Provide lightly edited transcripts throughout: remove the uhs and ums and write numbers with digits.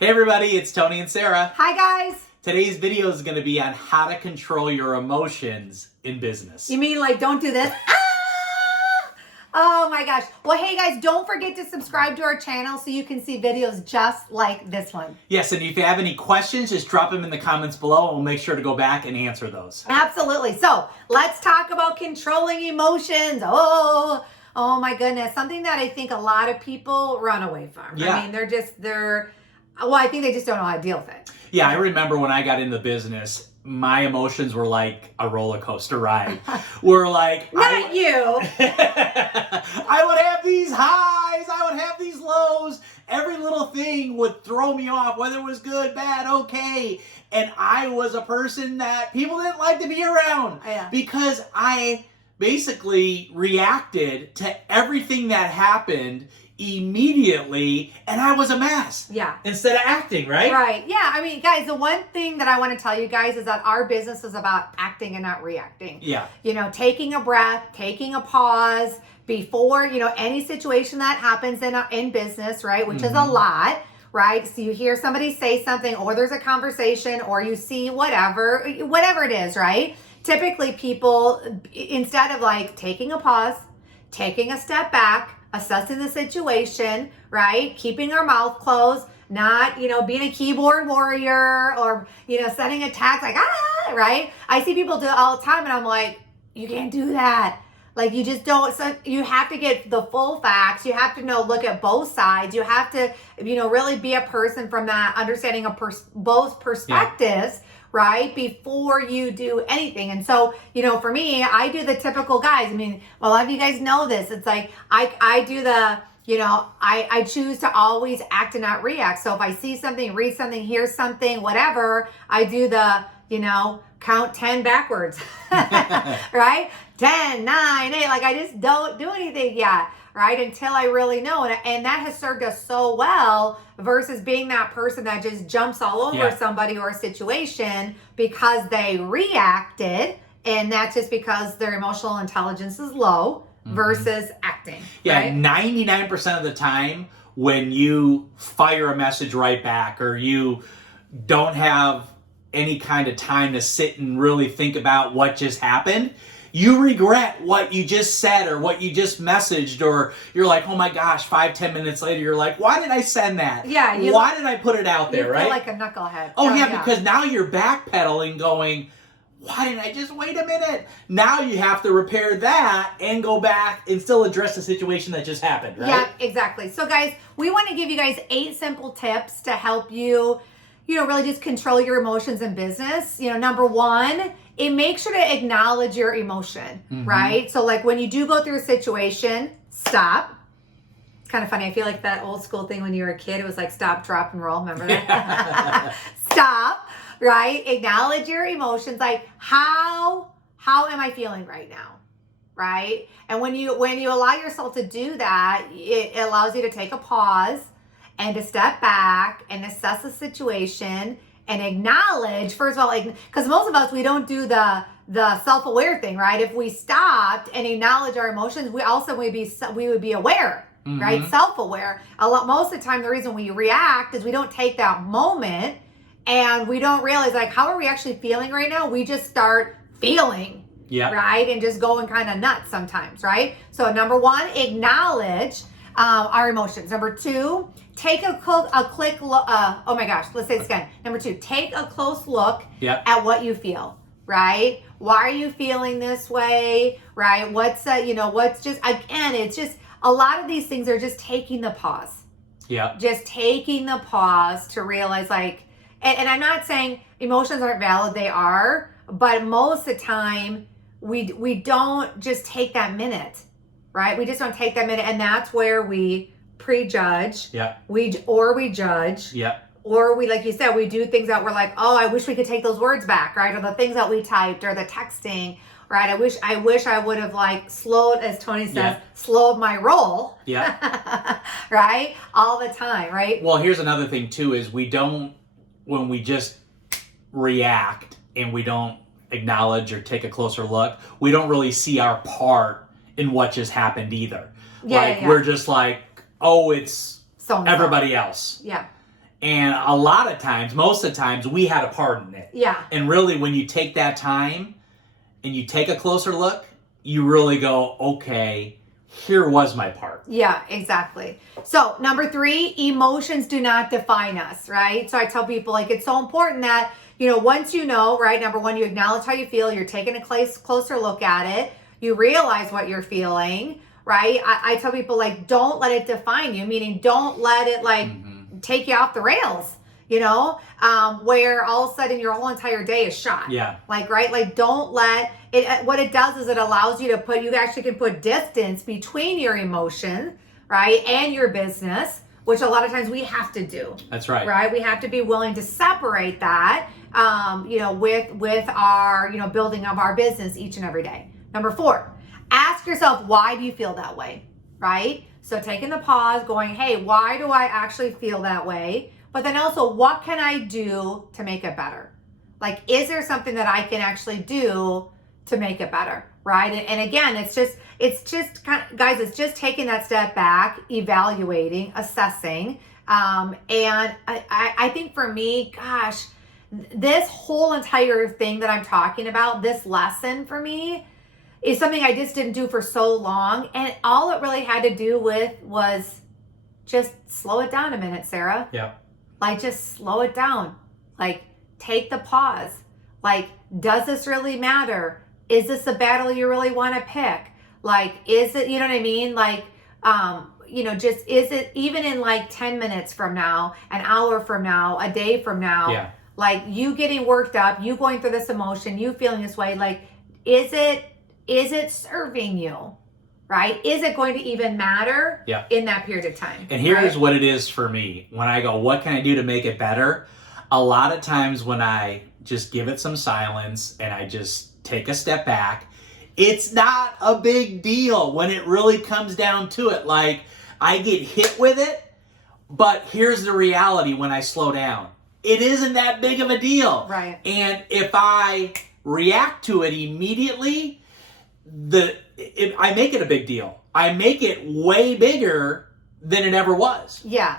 Hey everybody, it's Tony and Sarah. Hi guys. Today's video is going to be on how to control your emotions in business. You mean like don't do this? Oh my gosh. Well, hey guys, don't forget to subscribe to our channel so you can see videos just like this one. Yes, and if you have any questions, just drop them in the comments below and we'll make sure to go back and answer those. Absolutely. So let's talk about controlling emotions. Oh my goodness. Something that I think a lot of people run away from. Yeah. I mean, I think they just don't know how to deal with it. Yeah, I remember when I got into business, my emotions were like a roller coaster ride. Not you. I would have these highs, I would have these lows. Every little thing would throw me off, whether it was good, bad, okay. And I was a person that people didn't like to be around because I basically reacted to everything that happened immediately, and I was a mess. Yeah. Instead of acting, right? Right. Yeah. I mean, guys, the one thing that I want to tell you guys is that our business is about acting and not reacting. Yeah. You know, taking a breath, taking a pause before, any situation that happens in business, right? Which is a lot, right? So you hear somebody say something, or there's a conversation, or you see whatever it is, right? Typically people, instead of like taking a pause, taking a step back, assessing the situation, right? Keeping our mouth closed, not, being a keyboard warrior or, setting attacks like, right? I see people do it all the time and I'm like, you can't do that. Like you just don't, so you have to get the full facts. You have to look at both sides. You have to, really be a person from that understanding of both perspectives, right? Before you do anything. And so, for me, I do the typical guys. I mean, a lot of you guys know this. It's like, I do the, I choose to always act and not react. So if I see something, read something, hear something, whatever, I do the, count 10 backwards, right? 10, 9, 8, like I just don't do anything yet, right? Until I really know. And that has served us so well versus being that person that just jumps all over somebody or a situation because they reacted. And that's just because their emotional intelligence is low versus acting. Yeah, right? 99% of the time when you fire a message right back or you don't have any kind of time to sit and really think about what just happened, you regret what you just said or what you just messaged, or you're like, oh my gosh, 5-10 minutes later, you're like, why did I send that? Yeah. Why did I put it out there, right? You feel like a knucklehead. Oh, yeah, because now you're backpedaling going, why didn't I just wait a minute? Now you have to repair that and go back and still address the situation that just happened, right? Yeah, exactly. So guys, we want to give you guys 8 simple tips to help you, really just control your emotions in business. Number 1, it makes sure to acknowledge your emotion, right? So like when you do go through a situation, stop. It's kind of funny. I feel like that old school thing when you were a kid, it was like stop, drop, and roll. Remember that? Stop, right? Acknowledge your emotions. Like how am I feeling right now? Right? And when you allow yourself to do that, it allows you to take a pause and to step back and assess the situation and acknowledge, first of all, because most of us, we don't do the self-aware thing, right? If we stopped and acknowledge our emotions, we would be aware, right? Self-aware. Most of the time, the reason we react is we don't take that moment and we don't realize, like, how are we actually feeling right now? We just start feeling, right? And just going kind of nuts sometimes, right? So number 1, acknowledge our emotions. Number 2, take a quick look. Oh my gosh, let's say this again. Number 2, take a close look at what you feel, right? Why are you feeling this way, right? What's just, again, it's just, a lot of these things are just taking the pause. Yeah. Just taking the pause to realize and I'm not saying emotions aren't valid, they are, but most of the time we don't just take that minute. Right? We just don't take that minute. And that's where we prejudge. Yeah. We judge. Yeah. Or we, like you said, we do things that we're like, oh, I wish we could take those words back, right? Or the things that we typed or the texting, right? I wish I would have slowed, as Tony says, slowed my roll. Yeah. Right? All the time, right? Well, here's another thing too, is when we just react and we don't acknowledge or take a closer look, we don't really see our part in what just happened either. We're just like, oh, it's everybody else. Yeah. And a lot of times, most of the times, we had a part in it. Yeah. And really, when you take that time and you take a closer look, you really go, okay, here was my part. Yeah, exactly. So number 3, emotions do not define us, right? So I tell people, like, it's so important that, once you know, right, number 1, you acknowledge how you feel, you're taking a closer look at it, you realize what you're feeling, right? I tell people, like, don't let it define you, meaning don't let it, like, take you off the rails, where all of a sudden your whole entire day is shot. Yeah. Like, right? Like, don't let it, what it does is it allows you to you actually can put distance between your emotion, right, and your business, which a lot of times we have to do. That's right. Right? We have to be willing to separate that, with our, building of our business each and every day. Number 4, ask yourself, why do you feel that way? Right? So taking the pause, going, hey, why do I actually feel that way? But then also, what can I do to make it better? Like, is there something that I can actually do to make it better? Right? And again, it's just guys, it's just taking that step back, evaluating, assessing. And I think for me, gosh, this whole entire thing that I'm talking about, this lesson for me, is something I just didn't do for so long. And all it really had to do with was just slow it down a minute, Sarah. Yeah. Like, just slow it down. Like, take the pause. Like, does this really matter? Is this a battle you really want to pick? Like, is it, you know what I mean? Like, just, is it even in like 10 minutes from now, an hour from now, a day from now? Yeah. Like, you getting worked up, you going through this emotion, you feeling this way, like, is it serving you? Right? Is it going to even matter in that period of time? And here's right? what it is for me. When I go, what can I do to make it better? A lot of times when I just give it some silence and I just take a step back, it's not a big deal when it really comes down to it. Like, I get hit with it, but here's the reality when I slow down. It isn't that big of a deal. Right. And if I react to it immediately, I make it a big deal. I make it way bigger than it ever was. Yeah.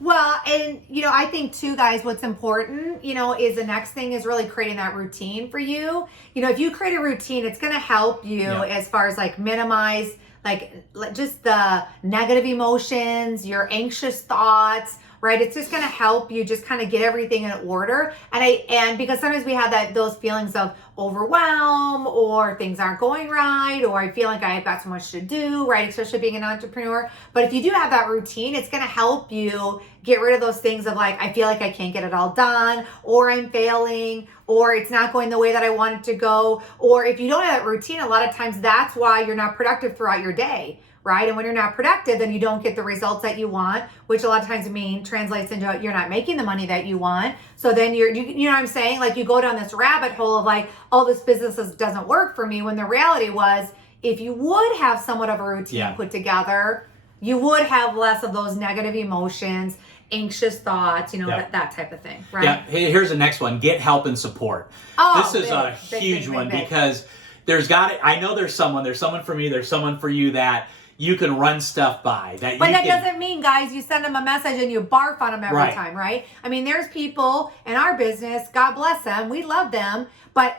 Well, and, I think too, guys, what's important, is the next thing is really creating that routine for you. If you create a routine, it's going to help you as far as like minimize, like just the negative emotions, your anxious thoughts, right? It's just going to help you just kind of get everything in order. And because sometimes we have those feelings of overwhelm, or things aren't going right, or I feel like I've got so much to do, right? Especially being an entrepreneur. But if you do have that routine, it's going to help you get rid of those things of like, I feel like I can't get it all done, or I'm failing, or it's not going the way that I want it to go. Or if you don't have that routine, a lot of times that's why you're not productive throughout your day. Right? And when you're not productive, then you don't get the results that you want, which a lot of times translates into you're not making the money that you want. So then you know what I'm saying? Like, you go down this rabbit hole of like, oh, this business doesn't work for me, when the reality was, if you would have somewhat of a routine put together, you would have less of those negative emotions, anxious thoughts, that type of thing, right? Yeah. Here's the next one. Get help and support. Oh, this is a huge one because I know there's someone for me, there's someone for you that you can run stuff by. But that doesn't mean, guys, you send them a message and you barf on them every time, right? I mean, there's people in our business, God bless them, we love them, but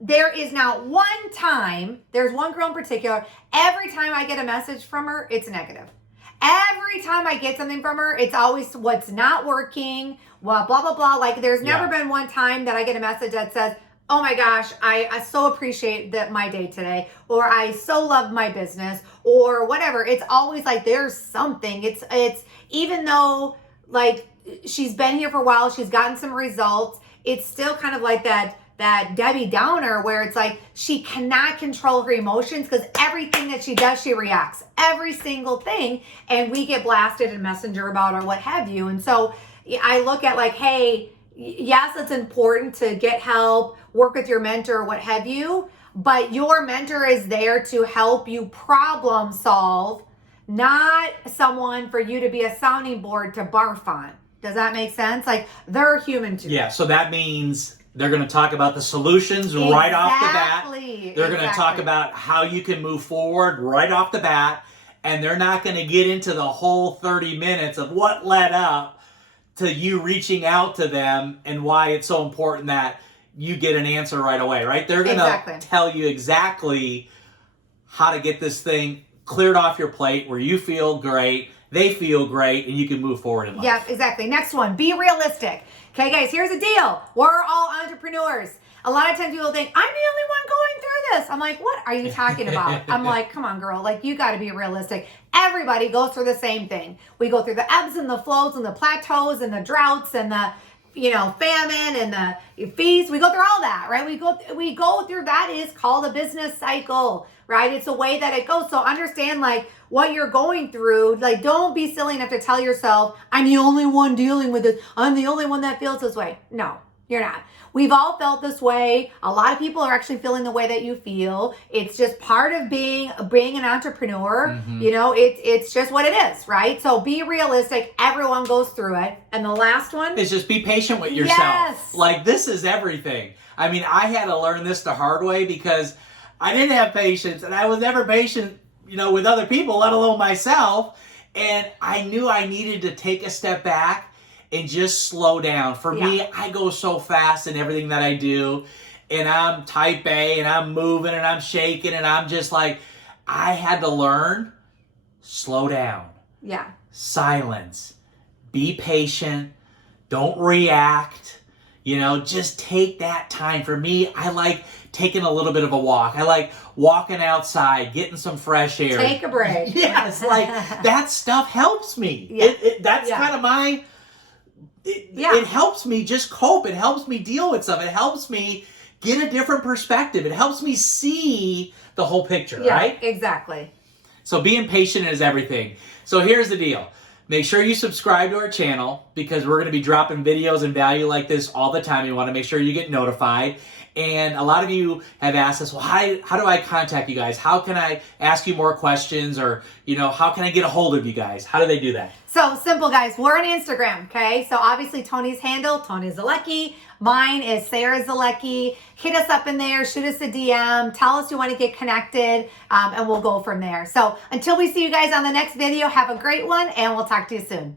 there is not one time, there's one girl in particular, every time I get a message from her, it's negative. Every time I get something from her, it's always what's not working, blah, blah, blah. Like, there's never been one time that I get a message that says, oh my gosh, I so appreciate my day today, or I so love my business, or whatever. It's always like there's something. It's even though like she's been here for a while, she's gotten some results, it's still kind of like that Debbie Downer where it's like she cannot control her emotions because everything that she does, she reacts. Every single thing. And we get blasted in Messenger about or what have you. And so I look at like, hey, yes, it's important to get help, work with your mentor or what have you, but your mentor is there to help you problem solve, not someone for you to be a sounding board to barf on. Does that make sense? Like, they're human too. Yeah, so that means they're going to talk about the solutions right off the bat. They're going to talk about how you can move forward right off the bat, and they're not going to get into the whole 30 minutes of what led up to you reaching out to them and why it's so important that you get an answer right away, right? They're going to tell you exactly how to get this thing cleared off your plate where you feel great, they feel great, and you can move forward in life. Yeah, exactly. Next one, be realistic. Okay, guys, here's the deal. We're all entrepreneurs. A lot of times people think, I'm the only one going through this. I'm like, what are you talking about? I'm like, come on, girl. Like, you got to be realistic. Everybody goes through the same thing. We go through the ebbs and the flows and the plateaus and the droughts and the, famine and the feast. We go through all that, right? We go through that is called a business cycle, right? It's a way that it goes. So understand like what you're going through. Like, don't be silly enough to tell yourself, I'm the only one dealing with this. I'm the only one that feels this way. No, you're not. We've all felt this way. A lot of people are actually feeling the way that you feel. It's just part of being an entrepreneur. Mm-hmm. It's just what it is, right? So be realistic. Everyone goes through it. And the last one is just be patient with yourself. Yes. Like, this is everything. I mean, I had to learn this the hard way because I didn't have patience, and I was never patient, with other people, let alone myself. And I knew I needed to take a step back and just slow down. For me, I go so fast in everything that I do, and I'm type A, and I'm moving, and I'm shaking, and I'm just like, I had to learn, slow down. Yeah. Silence. Be patient. Don't react. Just take that time. For me, I like taking a little bit of a walk. I like walking outside, getting some fresh air. Take a break. Yes, like that stuff helps me. Yeah. That's kind of my... It helps me just cope. It helps me deal with stuff. It helps me get a different perspective. It helps me see the whole picture, right? Exactly. So being patient is everything. So here's the deal. Make sure you subscribe to our channel because we're going to be dropping videos and value like this all the time. You want to make sure you get notified. And a lot of you have asked us, well, how do I contact you guys? How can I ask you more questions? Or, how can I get a hold of you guys? How do they do that? So simple, guys. We're on Instagram, okay? So obviously Tony's handle, Tony Zolecki. Mine is Sarah Zolecki. Hit us up in there. Shoot us a DM. Tell us you want to get connected, and we'll go from there. So until we see you guys on the next video, have a great one, and we'll talk to you soon.